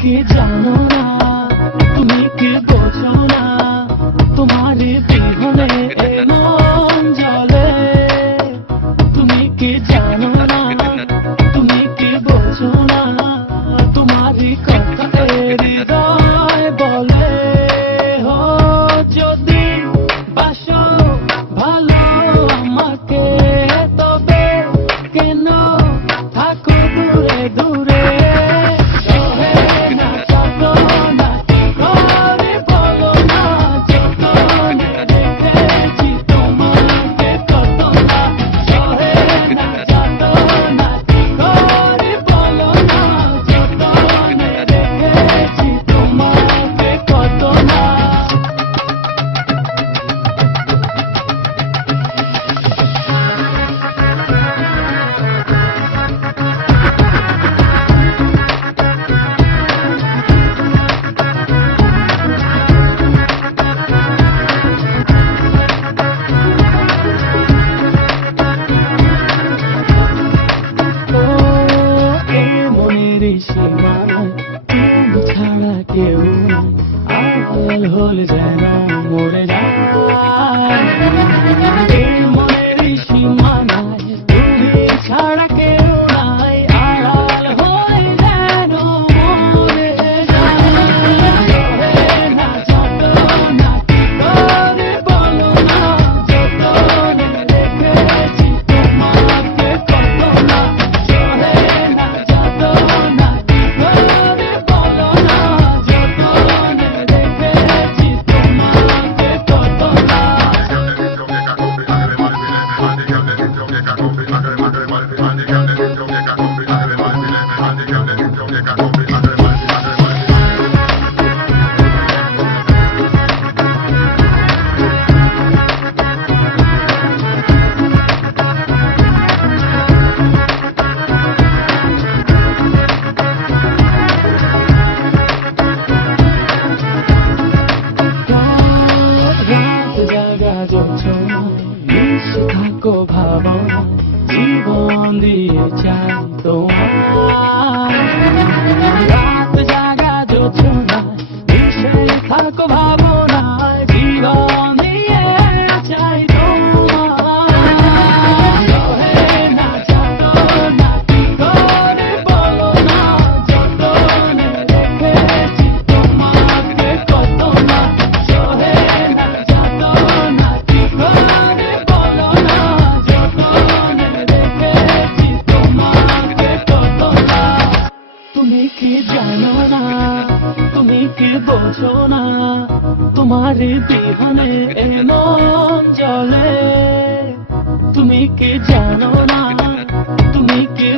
কি জানো না, তুমি কি বোঝো না, তোমার বিহনে এ মন জ্বলে। তুমি কি জানো না, তুমি কি বোঝো না, তোমার কথা হৃদয় বলে। হো যদি বাসো ভালো আমাকে, তবে কেন থাকো দূরে দূরে। তুমি ছাড়া কেউ আড়াল হলে যেন মরে যায়। মনের সীমানায় তুমি ছাড়া কেউ নাই, আড়াল হয়ে যেন মরে যায়। না যত না কি করে বলো না, যতনে রেখেছি তোমাকে কত না। সহে না যত না কি করে বলো না, যতনে রেখেছি তোমাকে কত না। থাকো ভাবনা, জীবন দিয়ে চাই তোমার। রাত জাগা যোজনা, মিশে থাকো ভাবনায়, জীবন দিয়ে চাই তোমার। না যত না কি করে বলো না, যতনে রেখেছি তোমাকে কত না। সহে না যত না কি করে বলো না, যতনে রেখেছি তোমাকে কত না। তুমি কি জানো না, তুমি কি বোঝো না, তোমার বিহনে এ মন জ্বলে। তুমি কি জানো না, তুমি কি